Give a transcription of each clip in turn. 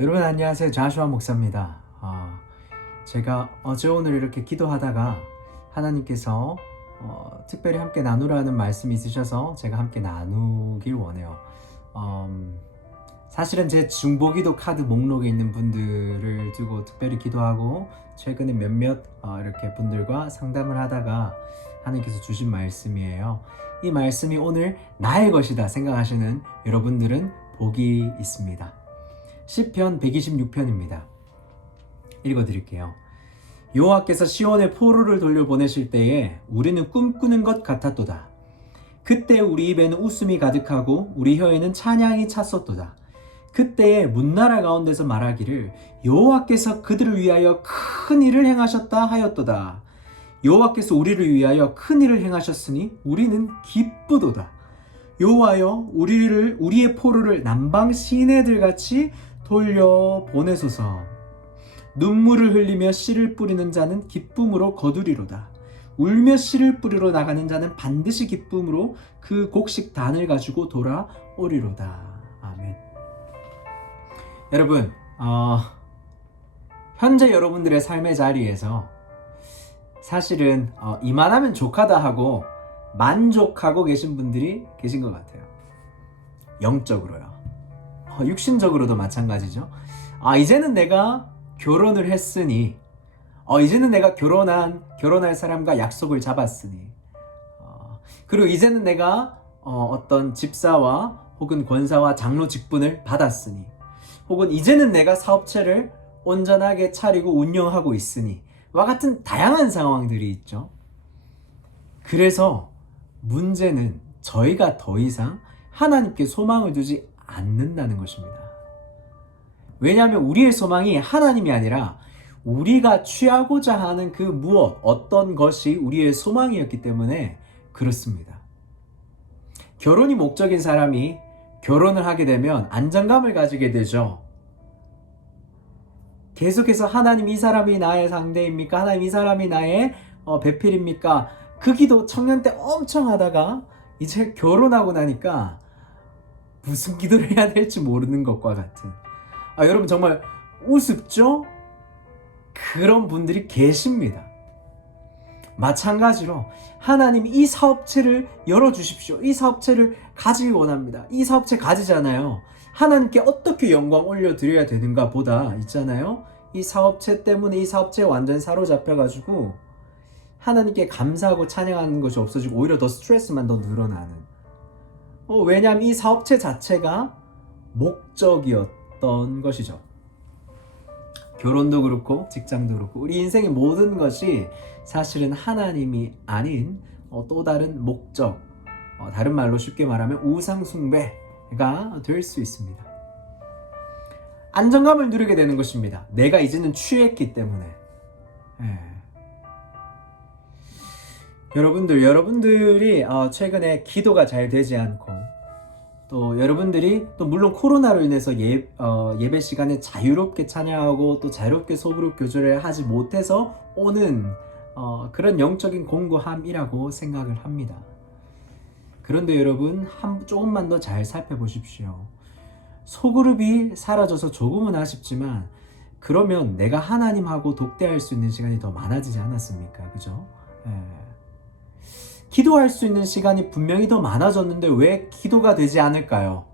여러분 안녕하세요. 좌슈아 목사입니다. 제가 어제 오늘 이렇게 기도하다가 하나님께서 특별히 함께 나누라는 말씀이 있으셔서 제가 함께 나누길 원해요. 사실은 제 중보기도 카드 목록에 있는 분들을 두고 특별히 기도하고 최근에 몇몇 이렇게 분들과 상담을 하다가 하나님께서 주신 말씀이에요. 이 말씀이 오늘 나의 것이다 생각하시는 여러분들은 복이 있습니다. 시편 126편입니다. 읽어드릴게요. 여호와께서 시온에 포로를 돌려보내실 때에 우리는 꿈꾸는 것 같았도다. 그때 우리 입에는 웃음이 가득하고 우리 혀에는 찬양이 찼었도다. 그때에 문나라 가운데서 말하기를 여호와께서 그들을 위하여 큰 일을 행하셨다 하였도다. 여호와께서 우리를 위하여 큰 일을 행하셨으니 우리는 기쁘도다. 여호와여 우리의 포로를 남방 시내들 같이 돌려 보내소서. 눈물을 흘리며 씨를 뿌리는 자는 기쁨으로 거두리로다. 울며 씨를 뿌리러 나가는 자는 반드시 기쁨으로 그 곡식단을 가지고 돌아오리로다. 아멘. 여러분, 현재 여러분들의 삶의 자리에서 사실은 이만하면 족하다 하고 만족하고 계신 분들이 계신 것 같아요. 영적으로요. 육신적으로도 마찬가지죠. 이제는 내가 결혼을 했으니, 이제는 내가 결혼할 사람과 약속을 잡았으니, 그리고 이제는 내가 어떤 집사와 혹은 권사와 장로 직분을 받았으니, 혹은 이제는 내가 사업체를 온전하게 차리고 운영하고 있으니, 와 같은 다양한 상황들이 있죠. 그래서 문제는 저희가 더 이상 하나님께 소망을 두지 않는다는 것입니다. 왜냐하면 우리의 소망이 하나님이 아니라 우리가 취하고자 하는 그 어떤 것이 우리의 소망이었기 때문에 그렇습니다. 결혼이 목적인 사람이 결혼을 하게 되면 안정감을 가지게 되죠. 계속해서 하나님 이 사람이 나의 상대입니까? 하나님 이 사람이 나의 배필입니까? 그 기도 청년 때 엄청 하다가 이제 결혼하고 나니까 무슨 기도를 해야 될지 모르는 것과 같은 여러분 정말 우습죠? 그런 분들이 계십니다. 마찬가지로 하나님 이 사업체를 열어주십시오. 이 사업체를 가지기 원합니다. 이 사업체 가지잖아요. 하나님께 어떻게 영광 올려드려야 되는가 보다 있잖아요. 이 사업체 때문에 이 사업체에 완전 사로잡혀가지고 하나님께 감사하고 찬양하는 것이 없어지고 오히려 더 스트레스만 더 늘어나는 왜냐하면 이 사업체 자체가 목적이었던 것이죠. 결혼도 그렇고 직장도 그렇고 우리 인생의 모든 것이 사실은 하나님이 아닌 또 다른 목적, 다른 말로 쉽게 말하면 우상숭배가 될 수 있습니다. 안정감을 누리게 되는 것입니다. 내가 이제는 취했기 때문에. 여러분들이 최근에 기도가 잘 되지 않고 또 여러분들이 또 물론 코로나로 인해서 예배 시간에 자유롭게 찬양하고 또 자유롭게 소그룹 교제를 하지 못해서 오는 그런 영적인 공고함이라고 생각을 합니다. 그런데 여러분 조금만 더 잘 살펴보십시오. 소그룹이 사라져서 조금은 아쉽지만 그러면 내가 하나님하고 독대할 수 있는 시간이 더 많아지지 않았습니까? 그죠? 기도할 수 있는 시간이 분명히 더 많아졌는데 왜 기도가 되지 않을까요?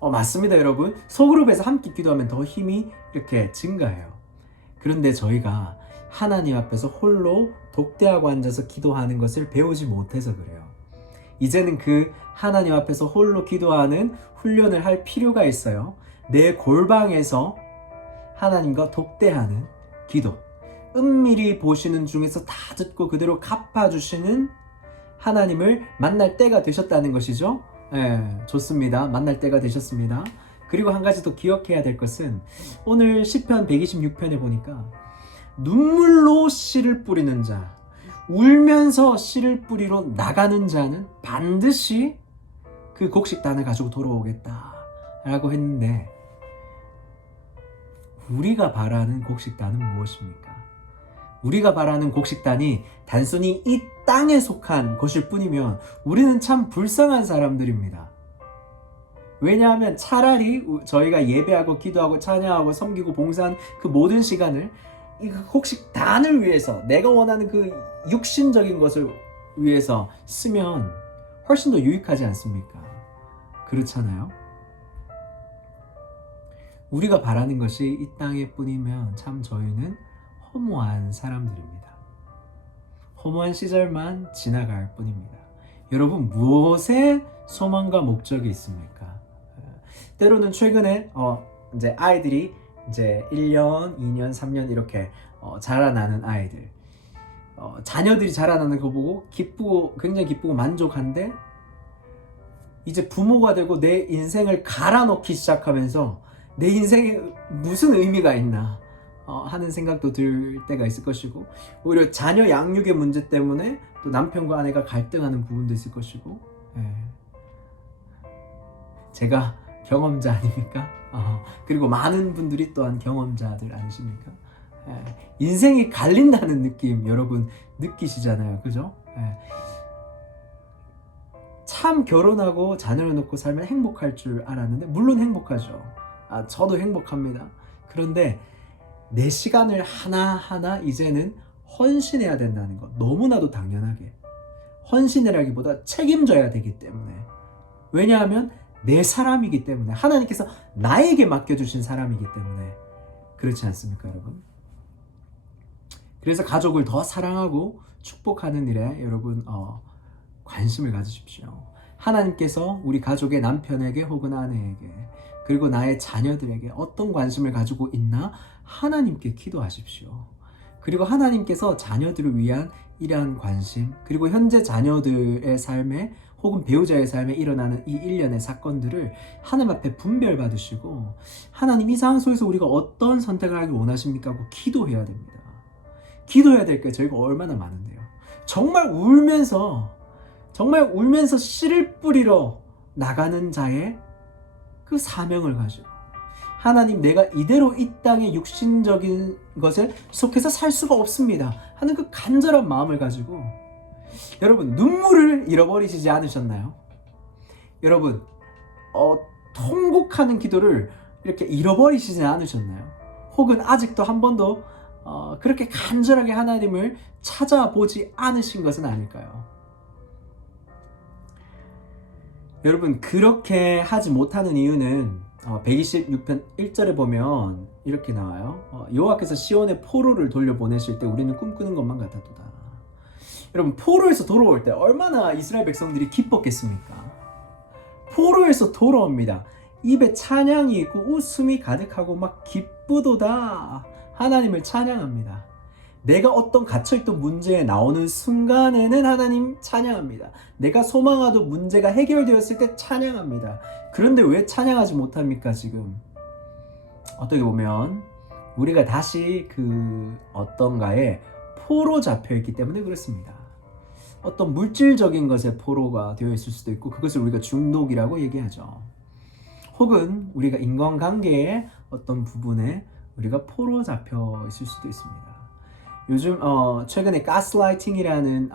맞습니다, 여러분. 소그룹에서 함께 기도하면 더 힘이 이렇게 증가해요. 그런데 저희가 하나님 앞에서 홀로 독대하고 앉아서 기도하는 것을 배우지 못해서 그래요. 이제는 그 하나님 앞에서 홀로 기도하는 훈련을 할 필요가 있어요. 내 골방에서 하나님과 독대하는 기도. 은밀히 보시는 중에서 다 듣고 그대로 갚아주시는 하나님을 만날 때가 되셨다는 것이죠. 좋습니다. 만날 때가 되셨습니다. 그리고 한 가지 더 기억해야 될 것은 오늘 시편 126편에 보니까 눈물로 씨를 뿌리는 자, 울면서 씨를 뿌리러 나가는 자는 반드시 그 곡식단을 가지고 돌아오겠다 라고 했는데 우리가 바라는 곡식단은 무엇입니까? 우리가 바라는 곡식단이 단순히 이 땅에 속한 것일 뿐이면 우리는 참 불쌍한 사람들입니다. 왜냐하면 차라리 저희가 예배하고 기도하고 찬양하고 섬기고 봉사한 그 모든 시간을 혹시 단을 위해서 내가 원하는 그 육신적인 것을 위해서 쓰면 훨씬 더 유익하지 않습니까? 그렇잖아요. 우리가 바라는 것이 이 땅에 뿐이면 참 저희는 허무한 사람들입니다. 허무한 시절만 지나갈 뿐입니다. 여러분, 무엇에 소망과 목적이 있습니까? 때로는 최근에 이제 아이들이 이제 1년, 2년, 3년 이렇게 자라나는 아이들, 자녀들이 자라나는 거 보고 기쁘고 굉장히 기쁘고 만족한데, 이제 부모가 되고 내 인생을 갈아넣기 시작하면서 내 인생에 무슨 의미가 있나 하는 생각도 들 때가 있을 것이고, 오히려 자녀 양육의 문제 때문에 또 남편과 아내가 갈등하는 부분도 있을 것이고, 제가 경험자 아닙니까? 그리고 많은 분들이 또한 경험자들 아니십니까? 인생이 갈린다는 느낌 여러분 느끼시잖아요, 그죠? 참 결혼하고 자녀를 놓고 살면 행복할 줄 알았는데, 물론 행복하죠. 저도 행복합니다. 그런데 내 시간을 하나하나 이제는 헌신해야 된다는 것, 너무나도 당연하게 헌신이라기보다 책임져야 되기 때문에, 왜냐하면 내 사람이기 때문에, 하나님께서 나에게 맡겨주신 사람이기 때문에. 그렇지 않습니까, 여러분? 그래서 가족을 더 사랑하고 축복하는 일에 여러분 관심을 가지십시오. 하나님께서 우리 가족의 남편에게 혹은 아내에게, 그리고 나의 자녀들에게 어떤 관심을 가지고 있나 하나님께 기도하십시오. 그리고 하나님께서 자녀들을 위한 이러한 관심, 그리고 현재 자녀들의 삶에 혹은 배우자의 삶에 일어나는 이 일련의 사건들을 하나님 앞에 분별 받으시고, 하나님 이 상황 속에서 우리가 어떤 선택을 하길 원하십니까 하고 기도해야 됩니다. 기도해야 될 게 저희가 얼마나 많은데요. 정말 울면서 씨를 뿌리러 나가는 자의 그 사명을 가지고, 하나님 내가 이대로 이 땅의 육신적인 것에 속해서 살 수가 없습니다 하는 그 간절한 마음을 가지고, 여러분 눈물을 잃어버리시지 않으셨나요? 여러분 통곡하는 기도를 이렇게 잃어버리시지 않으셨나요? 혹은 아직도 한 번도 그렇게 간절하게 하나님을 찾아보지 않으신 것은 아닐까요? 여러분, 그렇게 하지 못하는 이유는 126편 1절에 보면 이렇게 나와요. 여호와께서 시온의 포로를 돌려보내실 때 우리는 꿈꾸는 것만 같았도다. 여러분, 포로에서 돌아올 때 얼마나 이스라엘 백성들이 기뻤겠습니까? 포로에서 돌아옵니다. 입에 찬양이 있고 웃음이 가득하고 막 기쁘도다 하나님을 찬양합니다. 내가 어떤 갇혀있던 문제에 나오는 순간에는 하나님 찬양합니다. 내가 소망하던 문제가 해결되었을 때 찬양합니다. 그런데 왜 찬양하지 못합니까? 지금 어떻게 보면 우리가 다시 그 어떤가에 포로 잡혀있기 때문에 그렇습니다. 어떤 물질적인 것에 포로가 되어 있을 수도 있고, 그것을 우리가 중독이라고 얘기하죠. 혹은 우리가 인간관계의 어떤 부분에 우리가 포로 잡혀 있을 수도 있습니다. 요즘 최근에 가스라이팅이라는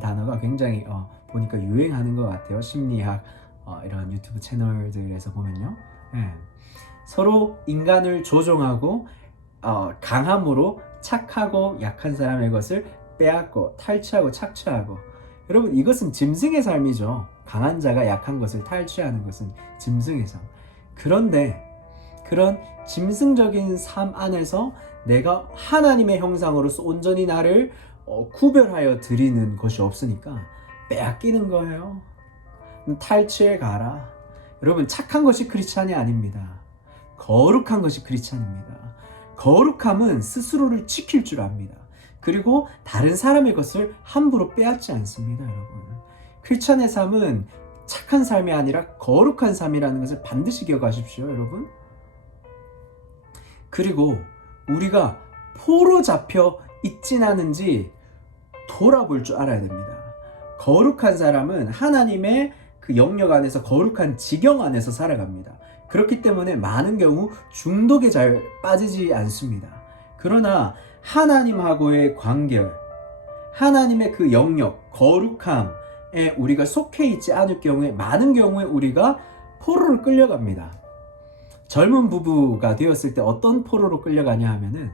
단어가 굉장히 보니까 유행하는 것 같아요. 심리학 이런 유튜브 채널들에서 보면요. 서로 인간을 조종하고 강함으로 착하고 약한 사람의 것을 빼앗고 탈취하고 착취하고, 여러분 이것은 짐승의 삶이죠. 강한 자가 약한 것을 탈취하는 것은 짐승의 삶. 그런데 그런 짐승적인 삶 안에서 내가 하나님의 형상으로서 온전히 나를 구별하여 드리는 것이 없으니까 빼앗기는 거예요. 탈취해 가라. 여러분, 착한 것이 크리스찬이 아닙니다. 거룩한 것이 크리스찬입니다. 거룩함은 스스로를 지킬 줄 압니다. 그리고 다른 사람의 것을 함부로 빼앗지 않습니다, 여러분. 크리스찬의 삶은 착한 삶이 아니라 거룩한 삶이라는 것을 반드시 기억하십시오, 여러분. 그리고 우리가 포로 잡혀 있진 않은지 돌아볼 줄 알아야 됩니다. 거룩한 사람은 하나님의 그 영역 안에서, 거룩한 지경 안에서 살아갑니다. 그렇기 때문에 많은 경우 중독에 잘 빠지지 않습니다. 그러나 하나님하고의 관계, 하나님의 그 영역, 거룩함에 우리가 속해 있지 않을 경우에 많은 경우에 우리가 포로로 끌려갑니다. 젊은 부부가 되었을 때 어떤 포로로 끌려가냐 하면은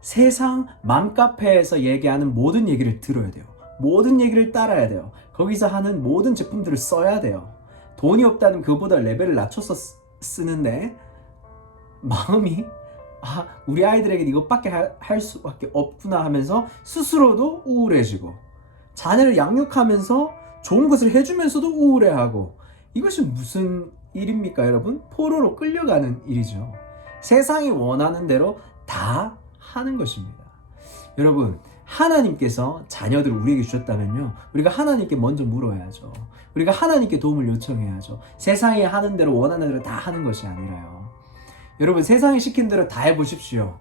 세상 맘카페에서 얘기하는 모든 얘기를 들어야 돼요. 모든 얘기를 따라야 돼요. 거기서 하는 모든 제품들을 써야 돼요. 돈이 없다면 그보다 레벨을 낮춰서 쓰는데 마음이 우리 아이들에게 이것밖에 할 수밖에 없구나 하면서 스스로도 우울해지고 자녀를 양육하면서 좋은 것을 해주면서도 우울해하고 이것이 무슨 일입니까 여러분? 포로로 끌려가는 일이죠. 세상이 원하는 대로 다 하는 것입니다. 여러분 하나님께서 자녀들을 우리에게 주셨다면요 우리가 하나님께 먼저 물어야죠. 우리가 하나님께 도움을 요청해야죠. 세상이 하는 대로 원하는 대로 다 하는 것이 아니라요. 여러분 세상이 시킨 대로 다 해보십시오.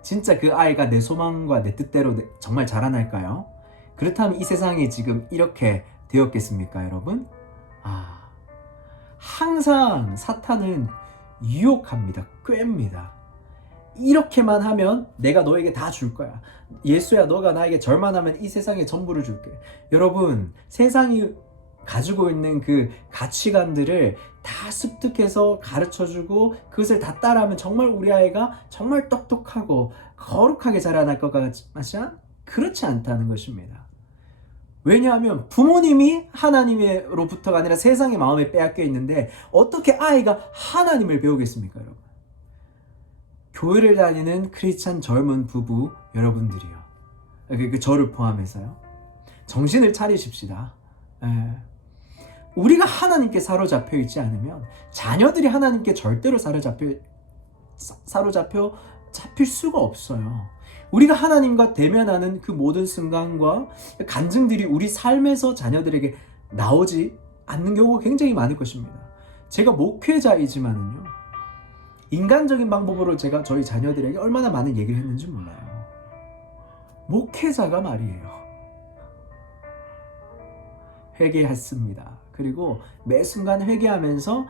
진짜 그 아이가 내 소망과 내 뜻대로 정말 자라날까요? 그렇다면 이 세상이 지금 이렇게 되었겠습니까 여러분? 항상 사탄은 유혹합니다. 꾀입니다. 이렇게만 하면 내가 너에게 다 줄 거야. 예수야 너가 나에게 절만 하면 이 세상의 전부를 줄게. 여러분 세상이 가지고 있는 그 가치관들을 다 습득해서 가르쳐주고 그것을 다 따라하면 정말 우리 아이가 정말 똑똑하고 거룩하게 자라날 것 같지만 그렇지 않다는 것입니다. 왜냐하면 부모님이 하나님으로부터가 아니라 세상의 마음에 빼앗겨 있는데 어떻게 아이가 하나님을 배우겠습니까 여러분? 교회를 다니는 크리스찬 젊은 부부 여러분들이요. 저를 포함해서요. 정신을 차리십시다. 우리가 하나님께 사로잡혀 있지 않으면 자녀들이 하나님께 절대로 사로잡힐 수가 없어요. 우리가 하나님과 대면하는 그 모든 순간과 간증들이 우리 삶에서 자녀들에게 나오지 않는 경우가 굉장히 많을 것입니다. 제가 목회자이지만은요 인간적인 방법으로 제가 저희 자녀들에게 얼마나 많은 얘기를 했는지 몰라요. 목회자가 말이에요. 회개했습니다. 그리고 매 순간 회개하면서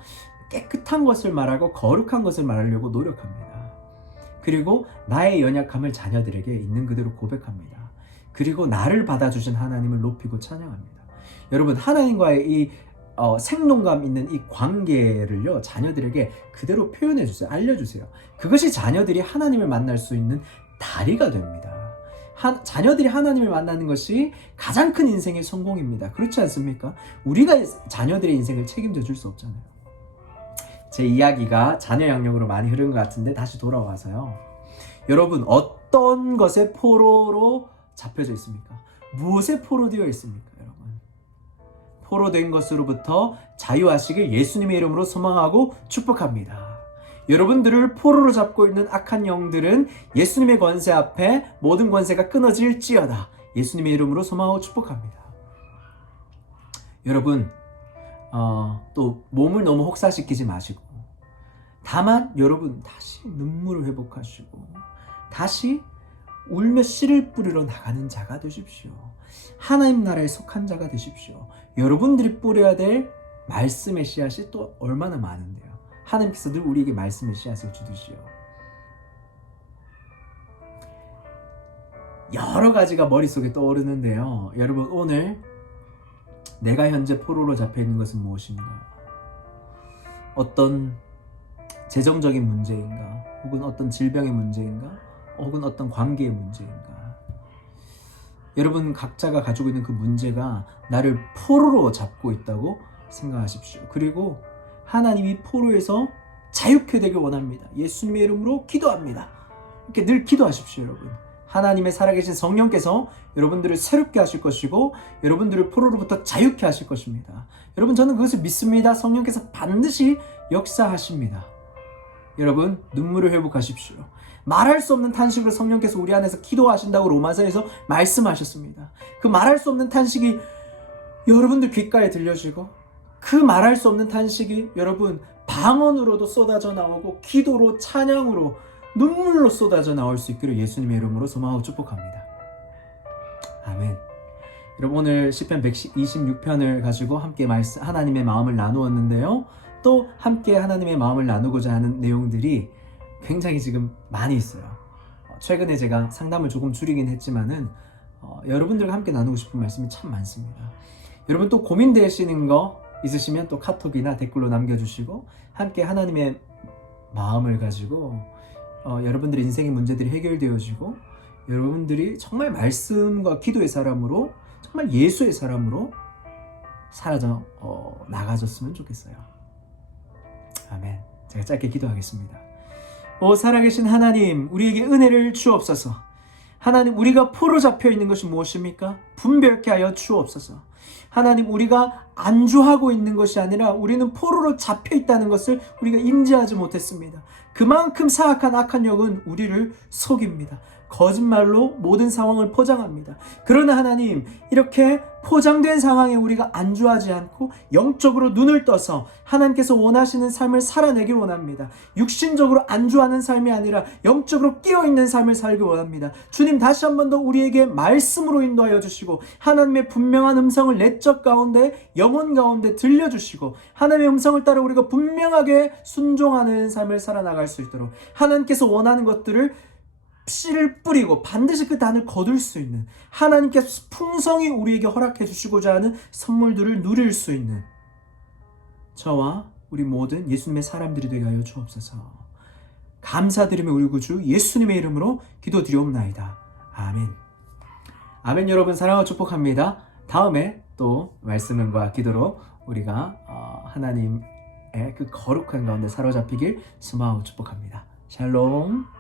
깨끗한 것을 말하고 거룩한 것을 말하려고 노력합니다. 그리고 나의 연약함을 자녀들에게 있는 그대로 고백합니다. 그리고 나를 받아주신 하나님을 높이고 찬양합니다. 여러분 하나님과의 이 생동감 있는 이 관계를요 자녀들에게 그대로 표현해 주세요. 알려주세요. 그것이 자녀들이 하나님을 만날 수 있는 다리가 됩니다. 자녀들이 하나님을 만나는 것이 가장 큰 인생의 성공입니다. 그렇지 않습니까? 우리가 자녀들의 인생을 책임져 줄 수 없잖아요. 제 이야기가 자녀 양육으로 많이 흐른 것 같은데 다시 돌아와서요. 여러분 어떤 것에 포로로 잡혀져 있습니까? 무엇에 포로되어 있습니까? 여러분 포로된 것으로부터 자유하시길 예수님의 이름으로 소망하고 축복합니다. 여러분들을 포로로 잡고 있는 악한 영들은 예수님의 권세 앞에 모든 권세가 끊어질지어다. 예수님의 이름으로 소망하고 축복합니다. 여러분 또 몸을 너무 혹사시키지 마시고 다만 여러분 다시 눈물을 회복하시고 다시 울며 씨를 뿌리러 나가는 자가 되십시오. 하나님 나라에 속한 자가 되십시오. 여러분들이 뿌려야 될 말씀의 씨앗이 또 얼마나 많은데요. 하나님께서 늘 우리에게 말씀의 씨앗을 주듯이요. 여러 가지가 머릿속에 떠오르는데요. 여러분 오늘 내가 현재 포로로 잡혀있는 것은 무엇인가? 어떤 재정적인 문제인가? 혹은 어떤 질병의 문제인가? 혹은 어떤 관계의 문제인가? 여러분 각자가 가지고 있는 그 문제가 나를 포로로 잡고 있다고 생각하십시오. 그리고 하나님이 포로에서 자유케 되길 원합니다. 예수님의 이름으로 기도합니다. 이렇게 늘 기도하십시오 여러분. 하나님의 살아계신 성령께서 여러분들을 새롭게 하실 것이고 여러분들을 포로로부터 자유케 하실 것입니다. 여러분 저는 그것을 믿습니다. 성령께서 반드시 역사하십니다. 여러분 눈물을 회복하십시오. 말할 수 없는 탄식으로 성령께서 우리 안에서 기도하신다고 로마서에서 말씀하셨습니다. 그 말할 수 없는 탄식이 여러분들 귓가에 들려지고 그 말할 수 없는 탄식이 여러분 방언으로도 쏟아져 나오고 기도로 찬양으로 눈물로 쏟아져 나올 수 있기를 예수님의 이름으로 소망하고 축복합니다. 아멘. 여러분 오늘 시편 126편을 가지고 함께 하나님의 마음을 나누었는데요. 또 함께 하나님의 마음을 나누고자 하는 내용들이 굉장히 지금 많이 있어요. 최근에 제가 상담을 조금 줄이긴 했지만은 여러분들과 함께 나누고 싶은 말씀이 참 많습니다. 여러분 또 고민되시는 거 있으시면 또 카톡이나 댓글로 남겨주시고 함께 하나님의 마음을 가지고 여러분들의 인생의 문제들이 해결되어지고 여러분들이 정말 말씀과 기도의 사람으로 정말 예수의 사람으로 사라져 나가졌으면 좋겠어요. 아멘. 제가 짧게 기도하겠습니다. 살아계신 하나님, 우리에게 은혜를 주옵소서. 하나님, 우리가 포로 잡혀 있는 것이 무엇입니까? 분별케 하여 주옵소서. 하나님, 우리가 안주하고 있는 것이 아니라 우리는 포로로 잡혀 있다는 것을 우리가 인지하지 못했습니다. 그만큼 사악한 악한 영은 우리를 속입니다. 거짓말로 모든 상황을 포장합니다. 그러나 하나님, 이렇게 포장된 상황에 우리가 안주하지 않고 영적으로 눈을 떠서 하나님께서 원하시는 삶을 살아내길 원합니다. 육신적으로 안주하는 삶이 아니라 영적으로 깨어있는 삶을 살길 원합니다. 주님, 다시 한 번 더 우리에게 말씀으로 인도하여 주시고 하나님의 분명한 음성을 내적 가운데 영혼 가운데 들려주시고 하나님의 음성을 따라 우리가 분명하게 순종하는 삶을 살아나갈 수 있도록 하나님께서 원하는 것들을 씨를 뿌리고 반드시 그 단을 거둘 수 있는 하나님께서 풍성히 우리에게 허락해 주시고자 하는 선물들을 누릴 수 있는 저와 우리 모든 예수님의 사람들이 되게 하여 주옵소서. 감사드리며 우리 구주 예수님의 이름으로 기도드리옵나이다. 아멘. 아멘. 여러분 사랑하고 축복합니다. 다음에 또 말씀과 기도로 우리가 하나님의 그 거룩한 가운데 사로잡히길 소망하고 축복합니다. 샬롬.